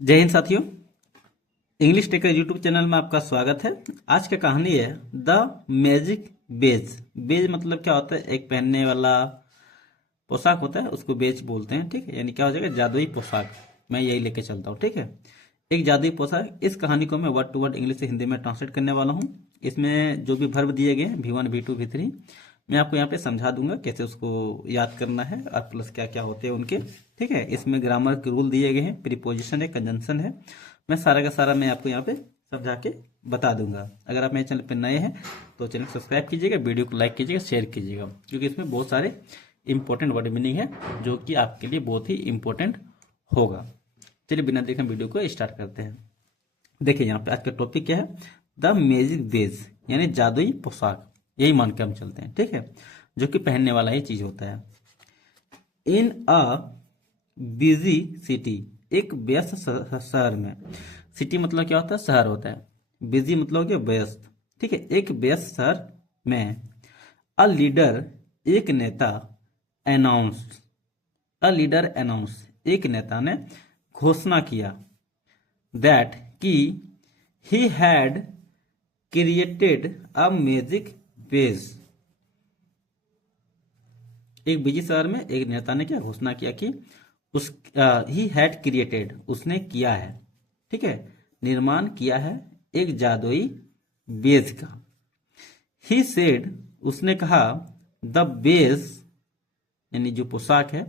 जय हिंद साथियों। English taker YouTube channel में आपका स्वागत है। आज की कहानी है द मैजिक बेज। बेज मतलब क्या होता है? एक पहनने वाला पोशाक होता है, उसको बेज बोलते हैं। ठीक है, यानी क्या हो जाएगा? जादुई पोशाक। मैं यही लेके चलता हूँ। ठीक है, एक जादुई पोशाक। इस कहानी को मैं वर्ड टू वर्ड इंग्लिश से हिंदी में ट्रांसलेट करने वाला हूँ। इसमें जो भी वर्ब दिए गए हैं V1 V2 V3 मैं आपको यहाँ पे समझा दूंगा कैसे उसको याद करना है और प्लस क्या क्या होते हैं उनके। ठीक है, इसमें ग्रामर के रूल दिए गए हैं, प्रीपोजिशन है, कंजंक्शन है। मैं सारा का सारा मैं आपको यहाँ पे समझा के बता दूंगा। अगर आप मेरे चैनल पे नए हैं तो चैनल सब्सक्राइब कीजिएगा, वीडियो को लाइक कीजिएगा, शेयर कीजिएगा, क्योंकि इसमें बहुत सारे इंपॉर्टेंट वर्ड मीनिंग है जो कि आपके लिए बहुत ही इंपॉर्टेंट होगा। चलिए बिना देखे वीडियो को स्टार्ट करते हैं। देखिए यहाँ पे आज का टॉपिक क्या है? द मैजिक बेज, यानी जादुई पोशाक। यही मान के हम चलते हैं। ठीक है, जो कि पहनने वाला ही चीज होता है। इन अ बिजी सिटी, एक व्यस्त शहर में। सिटी मतलब क्या होता है? शहर होता है। बिजी मतलब हो गया व्यस्त। ठीक है, एक व्यस्त शहर में अ लीडर, एक नेता, अनाउंस, अ लीडर अनाउंस, एक नेता ने घोषणा किया दैट कि he had created a magic base. एक बिजी शहर में एक नेता ने क्या घोषणा किया कि उस ही हैड क्रिएटेड, उसने किया है। ठीक है, निर्माण किया है एक जादुई बेज का। ही सेड, उसने कहा, द बेज यानी जो पोशाक है,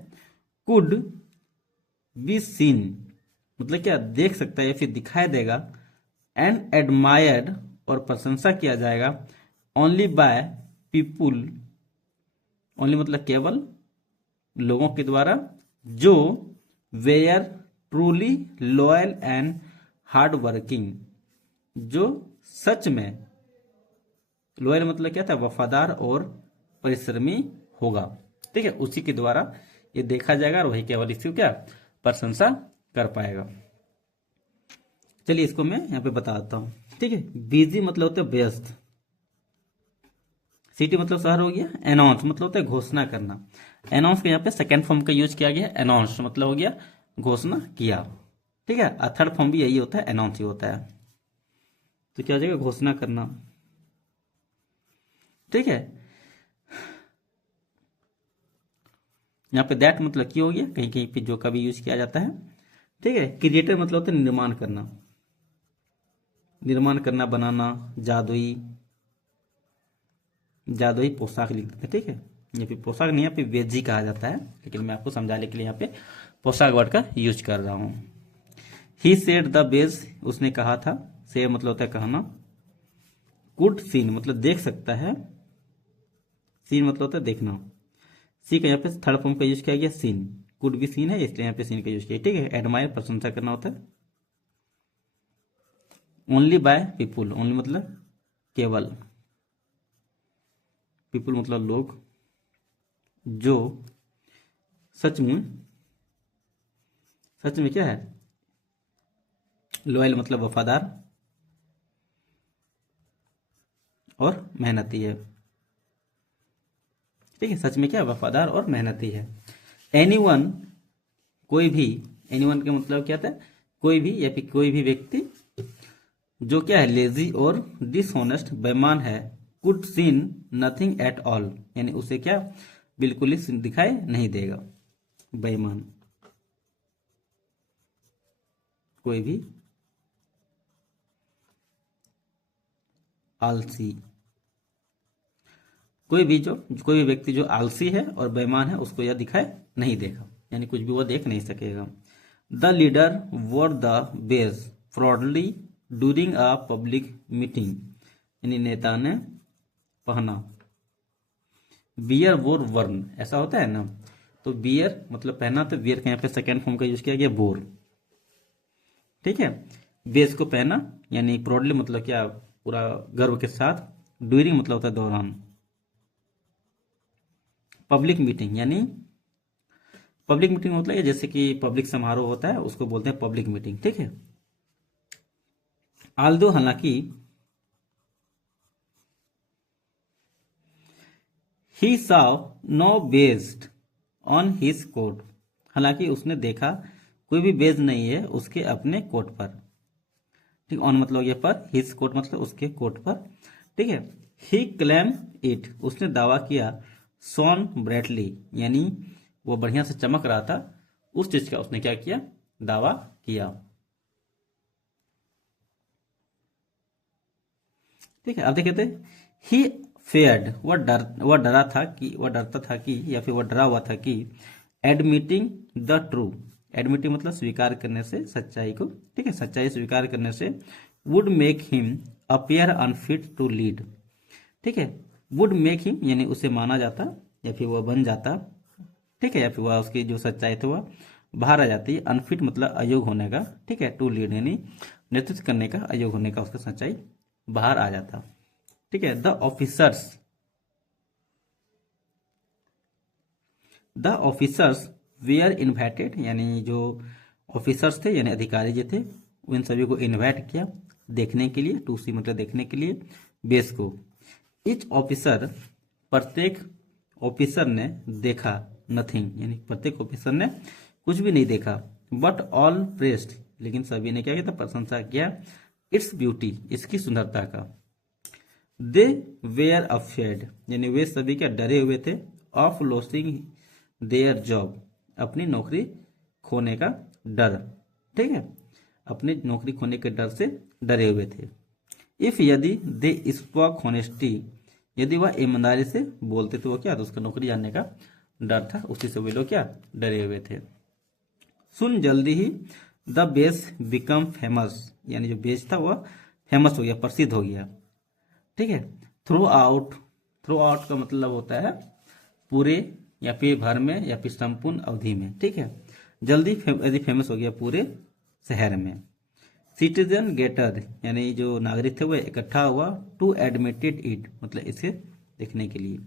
कुड बी सीन मतलब क्या? देख सकता है या फिर दिखाई देगा। एंड एडमायर्ड, और प्रशंसा किया जाएगा। ओनली बाय पीपुल, ओनली मतलब केवल, लोगों के द्वारा, जो were truly loyal and hard working, जो सच में, लॉयल मतलब क्या था? वफादार और परिश्रमी होगा। ठीक है, उसी के द्वारा ये देखा जाएगा और वही केवल इसकी क्या? प्रशंसा कर पाएगा। चलिए इसको मैं यहाँ पे बता देता हूँ। ठीक है, बिजी मतलब होता है व्यस्त, सिटी मतलब शहर हो गया, अनाउंस मतलब होता है घोषणा करना। अनाउंस के यहाँ पे सेकेंड फॉर्म का यूज किया गया, अनाउंस मतलब हो गया घोषणा किया। ठीक है, और थर्ड फॉर्म भी यही होता है, अनाउंस ही होता है। तो क्या हो जाएगा? घोषणा करना। ठीक है, यहाँ पे दैट मतलब की हो गया, कहीं कहीं पे जो का भी यूज किया जाता है। ठीक है, क्रिएटर मतलब होता है निर्माण करना, निर्माण करना, बनाना। जादुई, जादुई पोशाक लिख देते हैं। ठीक है, यहाँ पे पोशाक नहीं, यहाँ पे वेजी कहा जाता है, लेकिन मैं आपको समझाने के लिए यहाँ पे पोशाक वर्ड का यूज कर रहा हूँ। ही सेड द बेज, उसने कहा था। से मतलब होता है कहना। कुड सीन मतलब देख सकता है। सीन मतलब होता है देखना। सी का यहाँ पे थर्ड फॉर्म का यूज किया गया, सीन। कुड भी सीन है, इसलिए यहाँ पे सीन का यूज किया। ठीक है, एडमायर प्रशंसा करना होता है। ओनली बाय पीपुल, ओनली मतलब केवल, पीपुल मतलब लोग, जो सच में, सच में क्या है? लॉयल मतलब वफादार और मेहनती है। ठीक है, सच में क्या? वफादार और मेहनती है। एनीवन, कोई भी। एनीवन का मतलब क्या था? कोई भी या फिर कोई भी व्यक्ति जो क्या है? लेजी और डिसऑनेस्ट, बेईमान है। Could seen nothing at all, यानी उसे क्या? बिल्कुल ही दिखाई नहीं देगा। बेईमान, कोई भी, आलसी, कोई भी जो, कोई भी व्यक्ति जो आलसी है और बेईमान है उसको यह दिखाई नहीं देगा, यानी कुछ भी वो देख नहीं सकेगा। The leader wore the badge proudly during a public meeting, यानी नेता ने पहना। बियर वोर वर्न, ऐसा होता है ना? तो बियर मतलब पहना, तो बियर का यहाँ पे सेकेंड फॉर्म का यूज किया गया, बोर। ठीक है, बेज को पहना, यानी प्राउडली मतलब क्या? पूरा गर्व के साथ। ड्यूरिंग मतलब होता है दौरान। पब्लिक मीटिंग, यानी पब्लिक मीटिंग मतलब है जैसे कि पब्लिक समारोह होता है, उसको बोलते हैं पब्लिक मीटिंग। ठीक है, आल्दो हालांकि, he saw no based on his coat, हालांकि उसने देखा कोई भी बेज नहीं है उसके अपने कोट पर। ठीक, ऑन मतलब हो गया पर, हिज कोट मतलब उसके कोट पर। ठीक है, ही क्लेम इट, उसने दावा किया, शॉन ब्राइटली, यानी वो बढ़िया से चमक रहा था, उस चीज का उसने क्या किया, दावा किया। ठीक है, अब देखते ही फेयर्ड, वह डरता था कि या फिर वह डरा हुआ था कि एडमिटिंग द ट्रू, एडमिटिंग मतलब स्वीकार करने से सच्चाई को, ठीक है, सच्चाई स्वीकार करने से would make him appear unfit to lead. ठीक है, वुड मेक हिम यानी उसे माना जाता या फिर वह बन जाता, ठीक है, या फिर वह उसकी जो सच्चाई थी वह बाहर आ जाती। अनफिट मतलब अयोग्य होने का, ठीक है, टू लीड यानी नेतृत्व करने का, अयोग्य होने का उसका सच्चाई बाहर आ जाता। ठीक है, द ऑफिसर्स वेयर इन्वाइटेड, यानी जो ऑफिसर्स थे यानी अधिकारी जो थे उन सभी को इन्वाइट किया देखने के लिए, टू सी मतलब देखने के लिए बेस को। इच ऑफिसर, प्रत्येक ऑफिसर ने देखा, नथिंग यानी प्रत्येक ऑफिसर ने कुछ भी नहीं देखा। बट ऑल प्रेस्ड, लेकिन सभी ने क्या किया था, प्रशंसा किया, इट्स ब्यूटी, इसकी सुंदरता का। दे वेयर अफेयर्ड, यानी वे सभी क्या डरे हुए थे, ऑफ लॉसिंग देयर जॉब, अपनी नौकरी खोने का डर। ठीक है, अपनी नौकरी खोने के डर से डरे हुए थे। इफ यदि दे स्पोक होनेस्टी, यदि वह ईमानदारी से बोलते तो वो क्या, तो उसका नौकरी जाने का डर था, उसी से वे लोग क्या डरे हुए थे। सुन जल्दी ही द बेस बिकम फेमस, यानी जो बेस था वह फेमस हो गया, प्रसिद्ध हो गया। ठीक है, थ्रू आउट, थ्रू आउट का मतलब होता है पूरे या फिर भर में या फिर संपूर्ण अवधि में। ठीक है, जल्दी यदि फेमस हो गया पूरे शहर में। सिटीजन गेटर, यानी जो नागरिक थे वह इकट्ठा हुआ, टू एडमिटेड इट मतलब इसे देखने के लिए।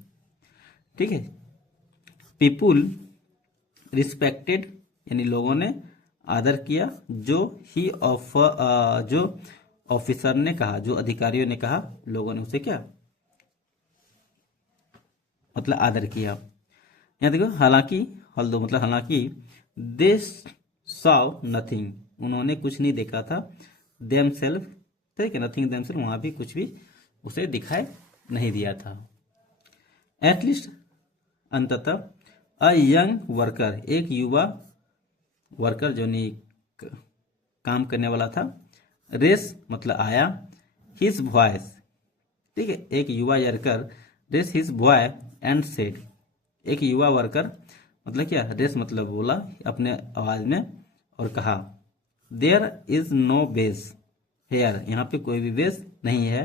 ठीक है, पीपुल रिस्पेक्टेड, यानी लोगों ने आदर किया, जो ऑफिसर ने कहा, जो अधिकारियों ने कहा, लोगों ने उसे क्या मतलब आदर किया। यहाँ देखो हालांकि, हल दो मतलब हालांकि, दे सॉ नथिंग, उन्होंने कुछ नहीं देखा था, देम सेल्फ, ठीक है, नथिंग देम सेल्फ, वहां भी कुछ भी उसे दिखाई नहीं दिया था। एटलीस्ट अंततः अ यंग वर्कर, एक युवा वर्कर जो नहीं काम करने वाला था, रेस मतलब आया, हिज वॉइस, ठीक है, एक युवा worker raised his voice and said, एक युवा वर्कर मतलब क्या, रेस मतलब बोला अपने आवाज में और कहा, there is no base here, यहाँ पे कोई भी बेस नहीं है,